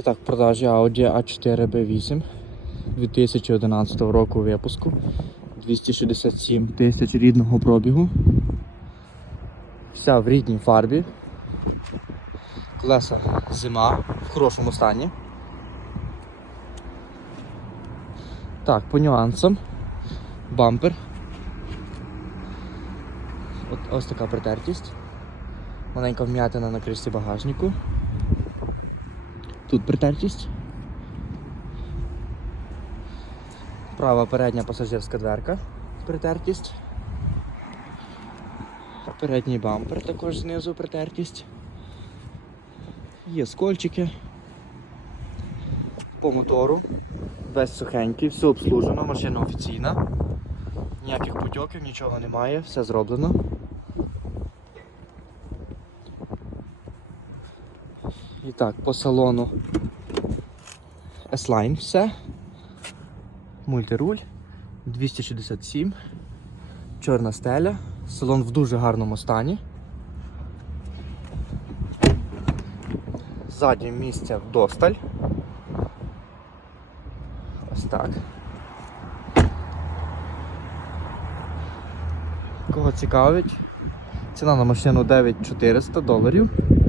І так, продажі Audi A4 B8 2011 року випуску. 267 тисяч рідного пробігу. Вся в рідній фарбі. Колеса зима в хорошому стані. Так, по нюансам. Бампер. От, ось така притертість. Маленька вм'ятина на кришці багажнику. Тут притертість. Права передня пасажирська дверка. Притертість. Передній бампер також знизу притертість. Є скольчики. По мотору. Весь сухенький, все обслужено, машина офіційна. Ніяких потьоків, нічого немає, все зроблено. І так, по салону S-Line все. Мультируль 267. Чорна стеля. Салон в дуже гарному стані. Ззаді місця вдосталь. Ось так. Кого цікавить? Ціна на машину 9400 доларів.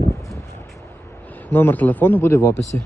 Номер телефону буде в описі.